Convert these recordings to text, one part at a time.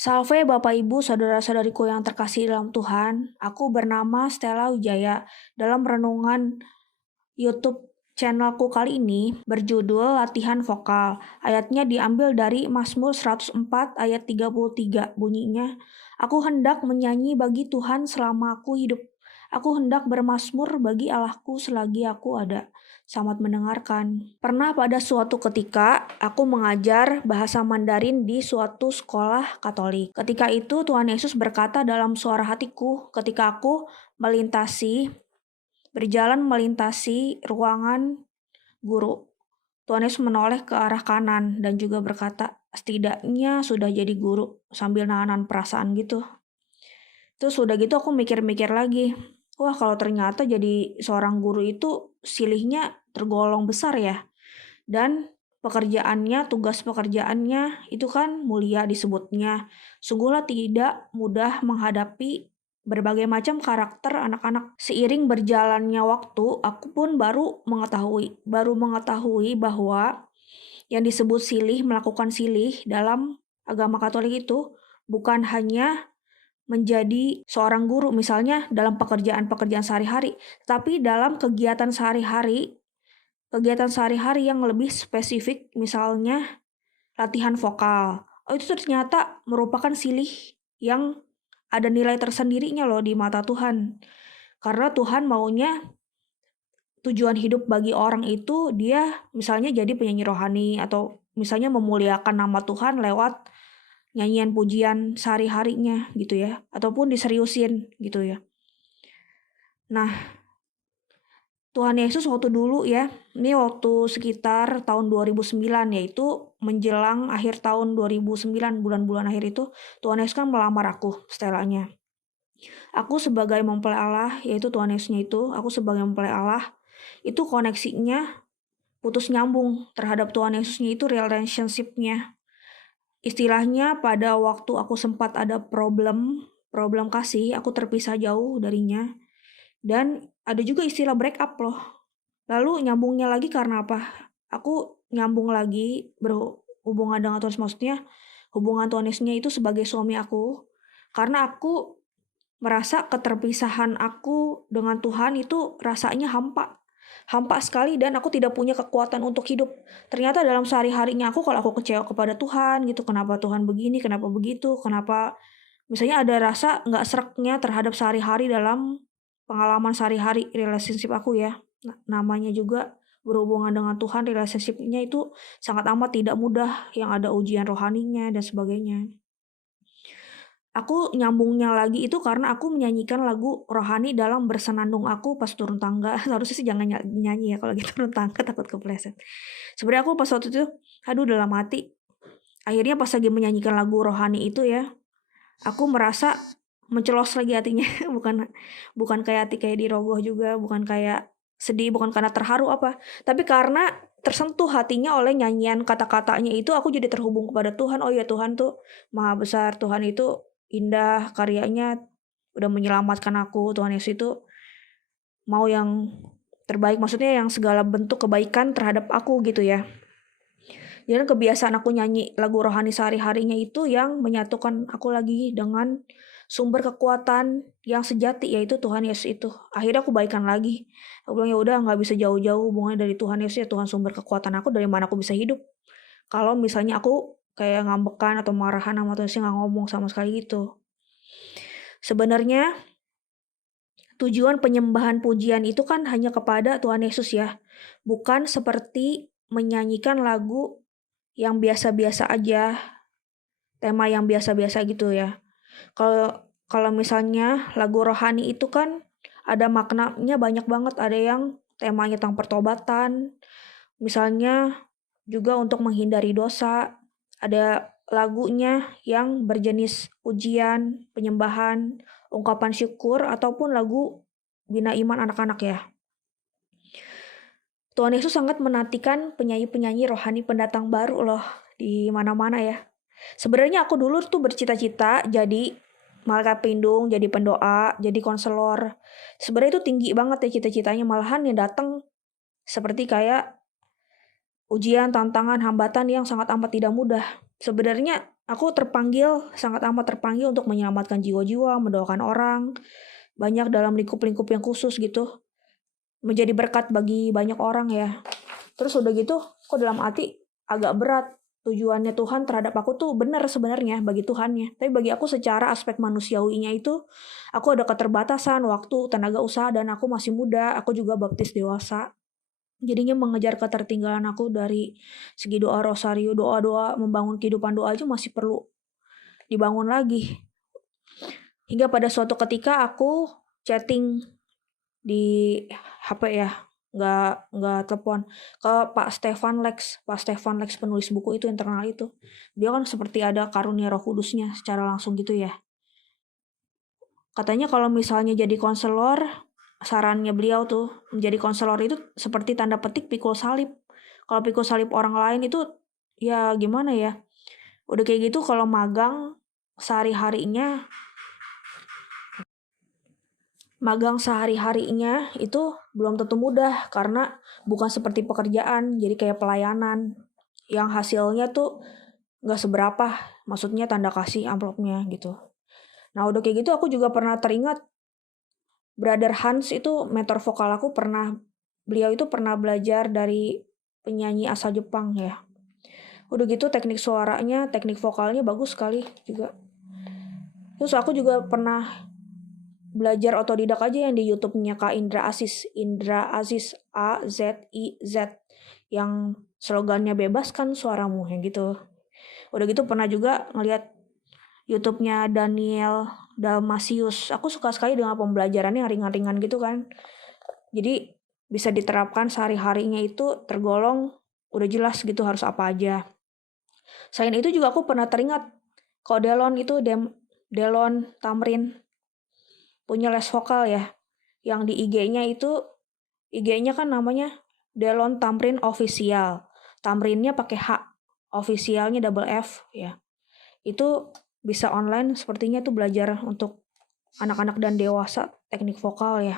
Salve Bapak Ibu, saudara-saudariku yang terkasih dalam Tuhan. Aku bernama Stella Wijaya. Dalam renungan YouTube channelku kali ini berjudul Latihan Vokal. Ayatnya diambil dari Mazmur 104 ayat 33. Bunyinya, "Aku hendak menyanyi bagi Tuhan selama aku hidup. Aku hendak bermazmur bagi Allahku selagi aku ada." Selamat mendengarkan. Pernah pada suatu ketika, aku mengajar bahasa Mandarin di suatu sekolah Katolik. Ketika itu Tuhan Yesus berkata dalam suara hatiku ketika aku berjalan melintasi ruangan guru. Tuhan Yesus menoleh ke arah kanan dan juga berkata, setidaknya sudah jadi guru, sambil nahan perasaan gitu. Terus udah gitu aku mikir-mikir lagi, wah kalau ternyata jadi seorang guru itu silihnya tergolong besar ya. Dan tugas pekerjaannya itu kan mulia disebutnya. Sungguhlah tidak mudah menghadapi berbagai macam karakter anak-anak. Seiring berjalannya waktu, aku pun baru mengetahui bahwa yang disebut melakukan silih dalam agama Katolik itu bukan hanya menjadi seorang guru misalnya dalam pekerjaan-pekerjaan sehari-hari, tapi dalam kegiatan sehari-hari yang lebih spesifik, misalnya latihan vokal. Oh, itu ternyata merupakan silih yang ada nilai tersendirinya loh di mata Tuhan. Karena Tuhan maunya tujuan hidup bagi orang itu dia misalnya jadi penyanyi rohani atau misalnya memuliakan nama Tuhan lewat nyanyian pujian sehari-harinya gitu ya, ataupun diseriusin gitu ya. Nah, Tuhan Yesus waktu dulu ya, ini waktu sekitar tahun 2009, yaitu menjelang akhir tahun 2009, bulan-bulan akhir itu, Tuhan Yesus kan melamar aku, Stellanya. Aku sebagai mempelai Allah, yaitu Tuhan Yesusnya itu, aku sebagai mempelai Allah, itu koneksinya putus nyambung terhadap Tuhan Yesusnya itu relationship-nya. Istilahnya pada waktu aku sempat ada problem kasih, aku terpisah jauh darinya. Dan ada juga istilah break up loh. Lalu nyambungnya lagi karena apa? Aku nyambung lagi berhubungan dengan Tuhan Yesus, maksudnya hubungan Tuhan Yesusnya itu sebagai suami aku. Karena aku merasa keterpisahan aku dengan Tuhan itu rasanya hampa. Hampa sekali dan aku tidak punya kekuatan untuk hidup. Ternyata dalam sehari-harinya aku kalau aku kecewa kepada Tuhan gitu, kenapa Tuhan begini, kenapa begitu, kenapa misalnya ada rasa nggak seraknya terhadap sehari-hari dalam pengalaman sehari-hari relationship aku ya. Namanya juga berhubungan dengan Tuhan, relationship-nya itu sangat amat tidak mudah, yang ada ujian rohaninya dan sebagainya. Aku nyambungnya lagi itu karena aku menyanyikan lagu rohani dalam bersenandung aku pas turun tangga. Harusnya sih jangan nyanyi ya kalau gitu turun tangga, takut kepleset. Sebenarnya aku pas waktu itu, aduh dalam hati, akhirnya pas lagi menyanyikan lagu rohani itu ya, aku merasa mencelos lagi hatinya. bukan bukan kayak hati kayak dirogoh juga, bukan kayak sedih, bukan karena terharu apa, tapi karena tersentuh hatinya oleh nyanyian kata-katanya itu. Aku jadi terhubung kepada Tuhan. Oh ya, Tuhan tuh maha besar, Tuhan itu indah, karyanya udah menyelamatkan aku. Tuhan Yesus itu mau yang terbaik, maksudnya yang segala bentuk kebaikan terhadap aku gitu ya. Dan kebiasaan aku nyanyi lagu rohani sehari-harinya itu yang menyatukan aku lagi dengan sumber kekuatan yang sejati, yaitu Tuhan Yesus itu. Akhirnya aku baikan lagi. Aku bilang ya udah, nggak bisa jauh-jauh hubungannya dari Tuhan Yesus, ya Tuhan sumber kekuatan aku, dari mana aku bisa hidup kalau misalnya aku kayak ngambekan atau marahan sama Tuhan Yesus, nggak ngomong sama sekali gitu. Sebenarnya tujuan penyembahan pujian itu kan hanya kepada Tuhan Yesus ya, bukan seperti menyanyikan lagu yang biasa-biasa aja, tema yang biasa-biasa gitu ya. Kalau kalau misalnya lagu rohani itu kan ada maknanya banyak banget, ada yang temanya tentang pertobatan, misalnya juga untuk menghindari dosa, ada lagunya yang berjenis pujian, penyembahan, ungkapan syukur, ataupun lagu bina iman anak-anak ya. Tuhan Yesus sangat menantikan penyanyi-penyanyi rohani pendatang baru loh di mana-mana ya. Sebenarnya aku dulu tuh bercita-cita jadi malaikat pelindung, jadi pendoa, jadi konselor. Sebenarnya itu tinggi banget ya cita-citanya, malahan yang datang seperti kayak ujian, tantangan, hambatan yang sangat amat tidak mudah. Sebenarnya Aku sangat amat terpanggil untuk menyelamatkan jiwa-jiwa, mendoakan orang, banyak dalam lingkup-lingkup yang khusus gitu. Menjadi berkat bagi banyak orang ya. Terus udah gitu, kok dalam hati agak berat. Tujuannya Tuhan terhadap aku tuh benar sebenarnya bagi Tuhannya. Tapi bagi aku secara aspek manusiawinya itu, aku ada keterbatasan waktu, tenaga usaha, dan aku masih muda. Aku juga baptis dewasa. Jadinya mengejar ketertinggalan aku dari segi doa rosario, doa-doa, membangun kehidupan doa aja masih perlu dibangun lagi. Hingga pada suatu ketika aku chatting di HP ya, nggak telepon, ke Pak Stefan Lex penulis buku itu yang terkenal itu. Dia kan seperti ada karunia Roh Kudusnya secara langsung gitu ya. Katanya kalau misalnya jadi konselor, sarannya beliau tuh menjadi konselor itu seperti tanda petik pikul salib. Kalau pikul salib orang lain itu ya gimana ya? Udah kayak gitu kalau magang sehari-harinya itu belum tentu mudah karena bukan seperti pekerjaan, jadi kayak pelayanan yang hasilnya tuh nggak seberapa, maksudnya tanda kasih amplopnya gitu. Nah udah kayak gitu aku juga pernah teringat Brother Hans itu mentor vokal aku, beliau itu pernah belajar dari penyanyi asal Jepang ya. Udah gitu teknik suaranya, teknik vokalnya bagus sekali juga. Terus aku juga pernah belajar otodidak aja yang di YouTube-nya Kak Indra Aziz AZIZ, yang slogannya bebaskan suaramu yang gitu. Udah gitu pernah juga ngeliat YouTube-nya Daniel Dalmasius. Aku suka sekali dengan pembelajarannya yang ringan-ringan gitu kan. Jadi bisa diterapkan sehari-harinya, itu tergolong udah jelas gitu harus apa aja. Selain itu juga aku pernah teringat kalau Delon Tamrin punya les vokal ya. Yang di IG-nya kan namanya Delon Tamrin Official. Tamrinnya pakai H, officialnya double F ya. Itu bisa online sepertinya tuh belajar untuk anak-anak dan dewasa teknik vokal ya.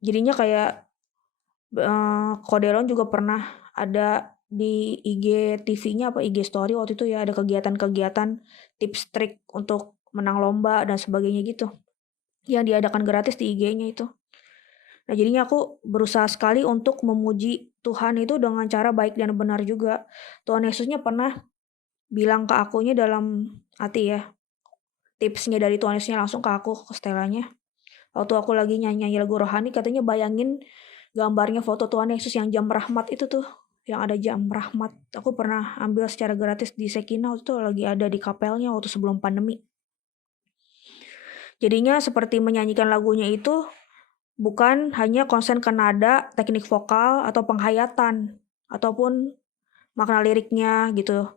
Jadinya kayak Kodelon juga pernah ada di IG TV-nya apa IG Story waktu itu ya, ada kegiatan-kegiatan tips trik untuk menang lomba dan sebagainya gitu yang diadakan gratis di IG-nya itu. Nah jadinya aku berusaha sekali untuk memuji Tuhan itu dengan cara baik dan benar juga. Tuhan Yesusnya pernah bilang ke akunya dalam hati ya, tipsnya dari Tuhan Yesusnya langsung ke aku, ke Stellanya. Waktu aku lagi nyanyi lagu rohani, katanya bayangin gambarnya foto Tuhan Yesus yang jam rahmat itu tuh, yang ada jam rahmat. Aku pernah ambil secara gratis di Sekina waktu itu, lagi ada di kapelnya waktu sebelum pandemi. Jadinya seperti menyanyikan lagunya itu bukan hanya konsen ke nada, teknik vokal, atau penghayatan, ataupun makna liriknya gitu.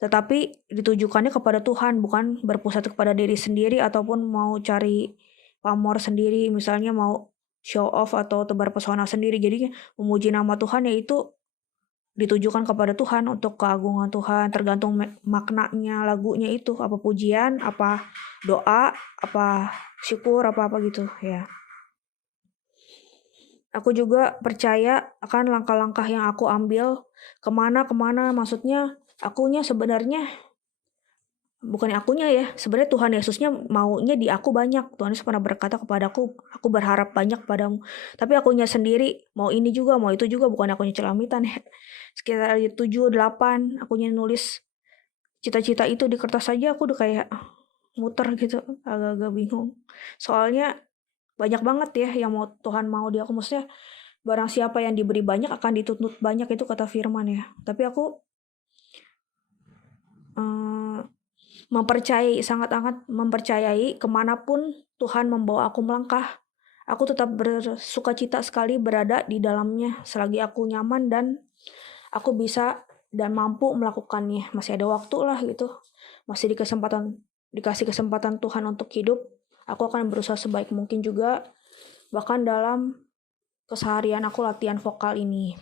Tetapi ditujukannya kepada Tuhan, bukan berpusat kepada diri sendiri ataupun mau cari pamor sendiri, misalnya mau show off atau tebar pesona sendiri. Jadi memuji nama Tuhan yaitu ditujukan kepada Tuhan untuk keagungan Tuhan, tergantung maknanya lagunya itu, apa pujian, apa doa, apa syukur, apa-apa gitu ya. Aku juga percaya akan langkah-langkah yang aku ambil, kemana-kemana, maksudnya sebenarnya Tuhan Yesusnya maunya di aku banyak. Tuhan Yesus pernah berkata kepadaku, aku berharap banyak padamu. Tapi akunya sendiri, mau ini juga, mau itu juga, bukan akunya celamitan ya. Sekitar 7-8, akunya nulis cita-cita itu di kertas saja, aku udah kayak muter gitu, agak-agak bingung. Soalnya banyak banget ya yang Tuhan mau di aku, maksudnya barang siapa yang diberi banyak akan dituntut banyak, itu kata firman ya. Tapi aku sangat-sangat mempercayai kemanapun Tuhan membawa aku melangkah, aku tetap bersukacita sekali berada di dalamnya selagi aku nyaman dan aku bisa dan mampu melakukannya. Masih ada waktu lah gitu, masih dikasih kesempatan Tuhan untuk hidup. Aku akan berusaha sebaik mungkin juga, bahkan dalam keseharian aku latihan vokal ini.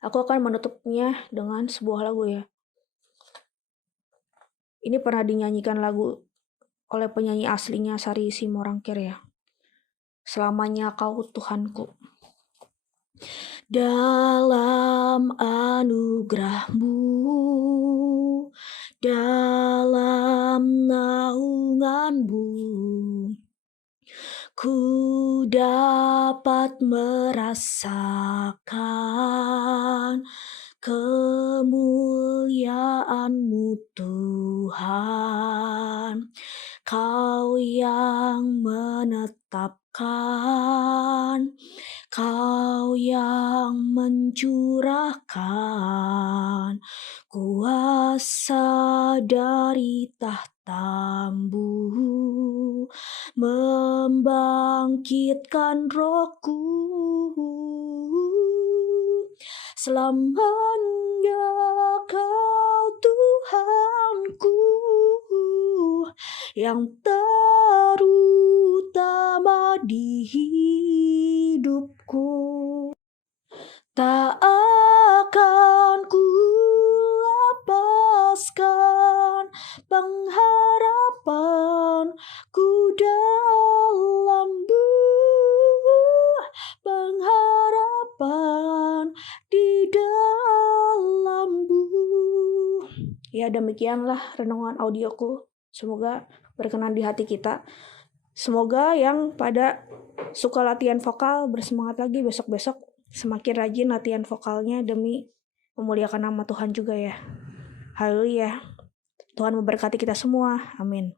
Aku akan menutupnya dengan sebuah lagu ya. Ini pernah dinyanyikan lagu oleh penyanyi aslinya Sari Simorangkir ya. Selamanya Kau Tuhanku. dalam anugerah-Mu, dalam naungan-Mu, ku dapat merasakan kemuliaan-Mu Tuhan. Kau yang menetapkan, Kau yang mencurahkan kuasa dari tahta-Mu, membangkitkan rohku. Selamanya Kau Tuhanku, yang terutama di hidupku. Tak akan ku lepaskan pengharapanku dalam-Mu, pengharapan di dalam-Mu. Ya, demikianlah renungan audioku. Semoga berkenan di hati kita. Semoga yang pada suka latihan vokal bersemangat lagi besok-besok, semakin rajin latihan vokalnya demi memuliakan nama Tuhan juga ya. Haleluya. Tuhan memberkati kita semua. Amin.